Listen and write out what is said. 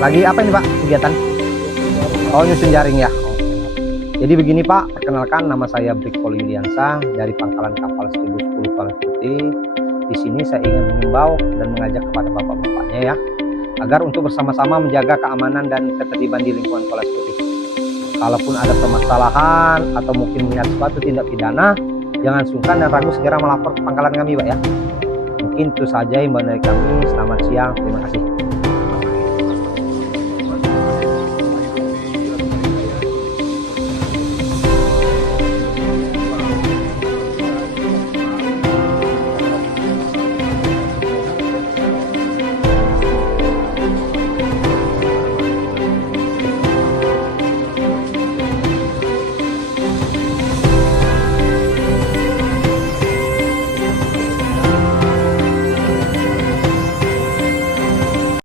Lagi apa ini Pak kegiatan? Oh, nyusun jaring ya. Jadi begini Pak, perkenalkan nama saya Brigpol Yuliansa dari Pangkalan Kapal 1010 Palas Putih. Di sini saya ingin mengimbau dan mengajak kepada bapak-bapaknya ya, agar untuk bersama-sama menjaga keamanan dan ketertiban di lingkungan Palas Putih. Kalaupun ada permasalahan atau mungkin melihat suatu tindak pidana, jangan sungkan dan ragu segera melapor ke pangkalan kami Pak ya. Mungkin itu saja yang dari kami. Selamat siang, terima kasih.